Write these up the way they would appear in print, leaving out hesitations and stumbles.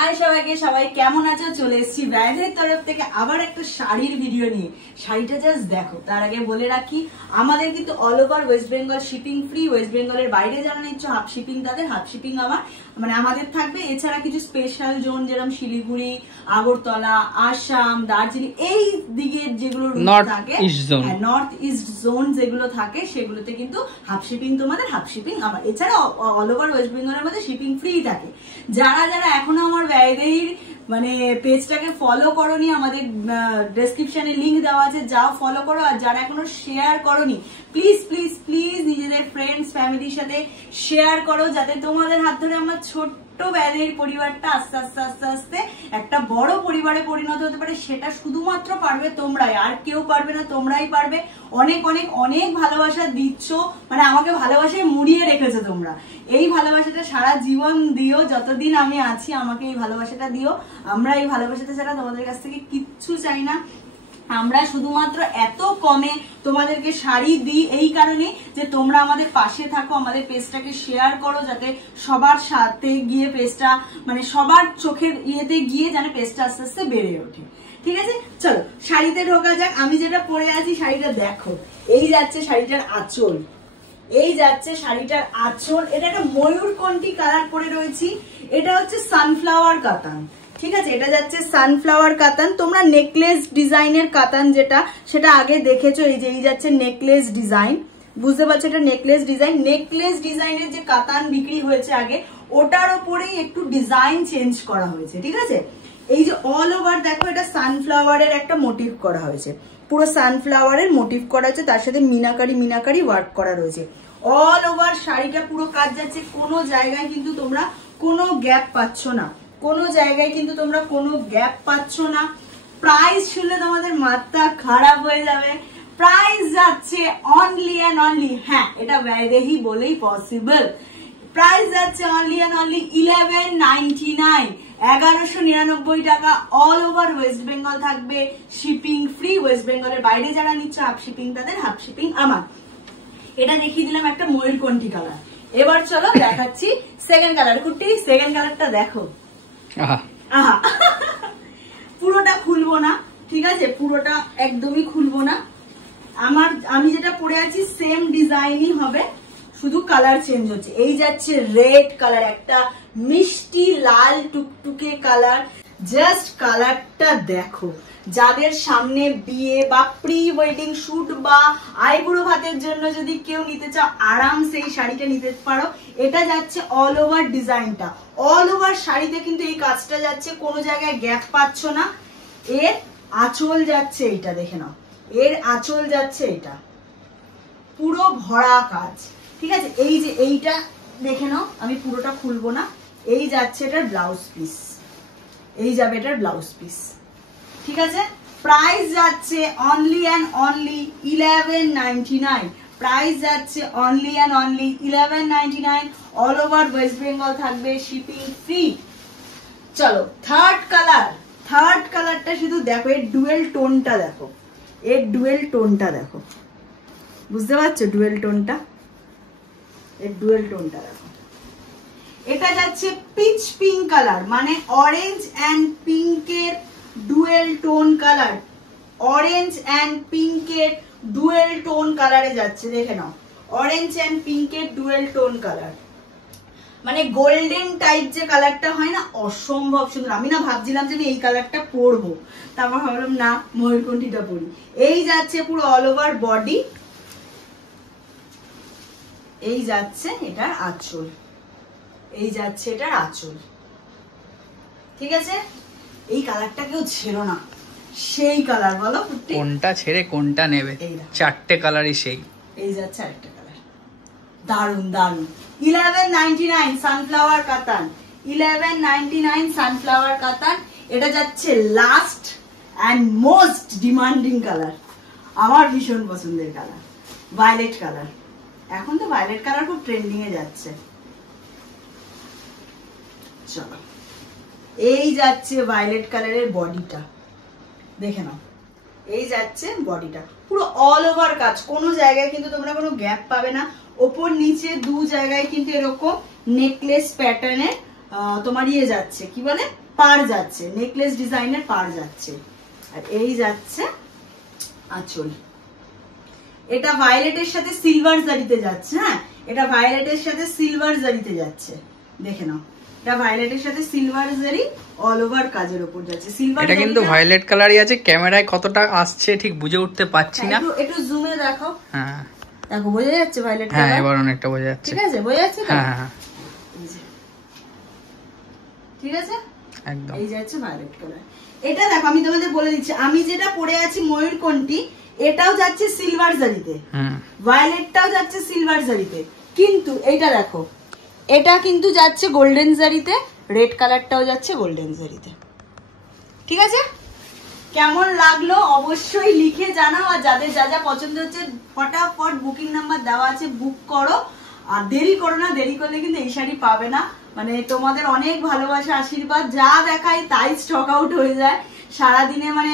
High সবাইকে, সবাই কেমন আছো? চলে এসেছি ব্র্যান্ডের তরফ থেকে আবার একটা শাড়ির ভিডিও নিয়ে। শাড়িটা জাস্ট দেখো। তার আগে বলে রাখি, আমাদের কিন্তু all over West Bengal shipping free. West বেঙ্গলের বাইরে যারা নিচ্ছ হাফ শিপিং তাদের, হাফ শিপিং আমাদের থাকবে। এছাড়া কিছু স্পেশাল জোন যেরকম শিলিগুড়ি, আগরতলা, আসাম, দার্জিলিং এই দিকে যেগুলো থাকে, নর্থ ইস্ট জোন যেগুলো থাকে সেগুলোতে কিন্তু হাফ শিপিং তোমাদের, হাফ শিপিং আমার। এছাড়া অল ওভার ওয়েস্ট বেঙ্গলের মধ্যে শিপিং ফ্রি থাকে। যারা যারা এখনো আমার ব্যয়দেহীর পেজটাকে ফলো করোনি, আমাদের ডেসক্রিপশনে লিংক দেওয়া আছে, যাও ফলো করো। আর যারা এখনো শেয়ার করোনি, প্লিজ প্লিজ প্লিজ নিজেদের ফ্রেন্ডস ফ্যামিলির সাথে শেয়ার করো, যাতে তোমাদের হাত ধরে আমার ছোট্ট ব্যয়দেহীর পরিবারটা আস্তে আস্তে আস্তে আস্তে একটা বড় পরিবারে পরিণত হতে পারে। সেটা শুধুমাত্র পারবে তোমরাই, আর কেউ পারবে না, তোমরাই পারবে। অনেক অনেক অনেক ভালোবাসা দিচ্ছ, আমাকে ভালোবাসায় মুড়িয়ে রেখেছো তোমরা। এই ভালোবাসাটা সারা জীবন দিও, যতদিন আমি আছি আমাকে এই ভালোবাসাটা দিও। আমরা এই ভালোবাসাটা ছাড়া তোমাদের কাছ থেকে কিচ্ছু চাই না। আমরা শুধুমাত্র এত কমে তোমাদেরকে শাড়ি দিই এই কারণে যে তোমরা আমাদের পাশে থাকো, আমাদের পেজটাকে শেয়ার করো, যাতে সবার সাথে গিয়ে পেজটা সবার চোখের ইয়েতে গিয়ে যেন পেজটা আস্তে আস্তে বেড়ে ওঠে। ঠিক আছে, চলো শাড়িতে ঢোকা যাক। আমি যেটা পরে আছি শাড়িটা দেখো। এই যাচ্ছে শাড়িটার আঁচল, এই যাচ্ছে শাড়িটার আঁচল। এটা একটা ময়ূরকণ্ঠী কালার পরে রয়েছি। এটা হচ্ছে সানফ্লাওয়ার কাতান। ঠিক আছে, এটা যাচ্ছে সানফ্লাওয়ার কাতান। তোমরা নেকলেস ডিজাইনের কাতান যেটা, সেটা আগে দেখেছো। এই যে এই যাচ্ছে নেকলেস ডিজাইন, বুঝতে পারছো? এটা নেকলেস ডিজাইন। নেকলেস ডিজাইনের যে কাতান বিক্রি হয়েছে আগে, ওটার ওপরেই একটু ডিজাইন চেঞ্জ করা হয়েছে। ঠিক আছে, এই যে অল ওভার দেখো, এটা সানফ্লাওয়ারের একটা মোটিভ করা হয়েছে, পুরো সানফ্লাওয়ারের মোটিভ করা হয়েছে, তার সাথে মিনাকারি মিনাকারি ওয়ার্ক করা রয়েছে। অল ওভার শাড়িটা পুরো কাজ যাচ্ছে। কোনো জায়গায় কিন্তু তোমরা কোনো গ্যাপ পাচ্ছ না, কোনো জায়গায় কিন্তু তোমরা কোনো গ্যাপ পাচ্ছ না। প্রাইস শুনলে তোমাদের মাথা খারাপ হয়ে যাবে। প্রাইস যাচ্ছে অনলি অ্যান্ড অনলি, হ্যাঁ এটা ব্যয়দেহী বলেই পসিবল, প্রাইস যাচ্ছে অনলি অ্যান্ড অনলি 1199, 1199 টাকা। অল ওভার ওয়েস্ট বেঙ্গল থাকবে শিপিং ফ্রি। ওয়েস্ট বেঙ্গলের বাইরে যারা নিচ্ছ হাফ শিপিং তাদের, হাফ শিপিং আমার। এটা দেখিয়ে দিলাম একটা ময়ূরকণ্ঠী কালার। এবার চলো দেখাচ্ছি সেকেন্ড কালার। কুটি, সেকেন্ড কালারটা দেখো। আহা পুরোটা খুলবো না, ঠিক আছে, পুরোটা একদমই খুলবো না। আমি যেটা পরে আছি সেম ডিজাইনই হবে, শুধু কালার চেঞ্জ হচ্ছে। এই যাচ্ছে রেড কালার, একটা মিষ্টি লাল টুকটুকে কালার। জাস্ট কালারটা দেখো। যাদের সামনে বিয়ে বা প্রি ওয়েডিং শুট বা আইবুড়ো ভাতের জন্য যদি কেউ নিতে চাও, আরামসে এই শাড়িটা নিতে পারো। এটা যাচ্ছে অল ওভার ডিজাইনটা, অল ওভার শাড়িতে কিন্তু এই কাজটা যাচ্ছে, কোনো জায়গায় গ্যাপ পাচ্ছ না। এর আঁচল যাচ্ছে এইটা, দেখে নাও, এর আঁচল যাচ্ছে এটা, পুরো ভরা কাজ। ঠিক আছে, এই যে এইটা দেখে নাও, আমি পুরোটা খুলবো না। এই যাচ্ছে এটার ব্লাউজ পিস, এই যাবে এটার ব্লাউজ পিস। ঠিক আছে, প্রাইস যাচ্ছে অনলি অ্যান্ড অনলি 1199। প্রাইস যাচ্ছে only and only 1199। All over West Bengal থাকবে শিপিং ফ্রি। চলো থার্ড কালার। থার্ড কালারটা শুধু দেখো, এর ডুয়েল টোনটা দেখো, এর ডুয়েল টোনটা দেখো, বুঝতে পারছো ডুয়েল টোনটা? এর ডুয়েল টোনটা দেখো। এটা যাচ্ছে peach pink colour, orange and পিঙ্কের dual tone colour. Orange and পিঙ্কের ডুয়েল টোন কালারে যাচ্ছে, দেখে নাও, অরেঞ্জ অ্যান্ড পিঙ্কের dual tone colour. Golden type যে কালারটা হয় না, অসম্ভব সুন্দর। আমি না ভাবছিলাম যে আমি এই কালারটা পরবো, তারপর ভাবলাম না, ময়ূরকণ্ঠীটা পরি। এই যাচ্ছে পুরো অল ওভার বডি। এই যাচ্ছে এটার আঁচল, এই যাচ্ছে এটার আঁচল। ঠিক আছে, এই কালারটা কেউ ছেড়ো না, সেই কালার। বলো কোনটা ছেড়ে কোনটা নেবে? চারটে কালারই সেই। এই যাচ্ছে আরেকটা কালার, দারুন দারুন। 1199 সানফ্লাওয়ার কাতান, 1199 সানফ্লাওয়ার কাতান। এটা যাচ্ছে last and most demanding colour, আমার ভীষণ পছন্দের কালার, ভায়োলেট কালার। এখন তো ভায়োলেট কালার খুব ট্রেন্ডিং এ যাচ্ছে। চলো, এই যাচ্ছে ভায়োলেট কালারের বডিটা, দেখে নাও। এই যাচ্ছে বডিটা, পুরো অল ওভার কাজ, কোনো জায়গায় কিন্তু তোমরা কোনো গ্যাপ পাবে না। ওপর নিচে দু জায়গায় কিন্তু এরকম নেকলেস প্যাটার্নের তোমার ইয়ে যাচ্ছে, কি বলে, পার যাচ্ছে, নেকলেস ডিজাইনের পার যাচ্ছে। আর এই যাচ্ছে আঁচল। এটা ভায়োলেটের সাথে সিলভার জারিতে যাচ্ছে। হ্যাঁ, এটা ভায়োলেটের সাথে সিলভার জারিতে যাচ্ছে, দেখে নাও। এটা ভায়োলেটের সাথে সিলভার জারি অল ওভার কাজের উপর যাচ্ছে। সিলভার, এটা কিন্তু ভায়োলেট কালারই আছে। ক্যামেরায় কতটা আসছে ঠিক বুঝে উঠতে পারছি না, একটু জুমে দেখো। হ্যাঁ দেখো বোঝা যাচ্ছে ভায়োলেট কালার। হ্যাঁ, এবার অনেকটা বোঝা যাচ্ছে। ঠিক আছে, বোঝা যাচ্ছে তো? হ্যাঁ হ্যাঁ, ঠিক আছে, একদম। এই যাচ্ছে ভায়োলেট কালার। এটা দেখো আমি তোমাদের বলে দিচ্ছি, আমি যেটা পরে আছি ময়ূরকণ্ঠী, এটাও যাচ্ছে সিলভার জারিতে, ভায়োলেটটাও যাচ্ছে সিলভার জারিতে, কিন্তু এইটা দেখো, এটা কিন্তু যাচ্ছে গোল্ডেন জারিতে, রেড কালারটাও যাচ্ছে গোল্ডেন জারিতে। ঠিক আছে, কেমন লাগলো অবশ্যই লিখে জানাও। আর যাদের যা যা পছন্দ হচ্ছে ফটাফট বুকিং নাম্বার দেওয়া আছে, বুক করো। আর দেরি করো না, দেরি করলে কিন্তু এই শাড়ি পাবে না। মানে তোমাদের অনেক ভালোবাসা আশীর্বাদ, যা দেখায় তাই স্টক আউট হয়ে যায় সারাদিনে। মানে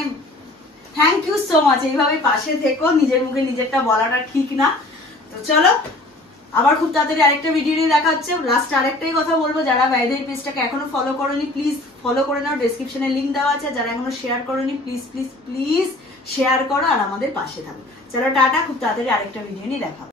থ্যাংক ইউ সো মাচ, এইভাবে পাশে থেকো। নিজের মুখে নিজেরটা বলাটা ঠিক না। তো চলো, আবার খুব তাড়াতাড়ি আরেকটা ভিডিও নিয়ে দেখা হচ্ছে। লাস্ট আরেকটাই কথা বলবো, যারা বাইদের পেজটাকে এখনো ফলো করোনি প্লিজ ফলো করে নাও, ডেসক্রিপশনে লিংক দেওয়া আছে। যারা এখনো শেয়ার করোনি প্লিজ প্লিজ প্লিজ শেয়ার করো আর আমাদের পাশে থাকো। চলো টাটা, খুব তাড়াতাড়ি আরেকটা ভিডিও নিয়ে দেখা।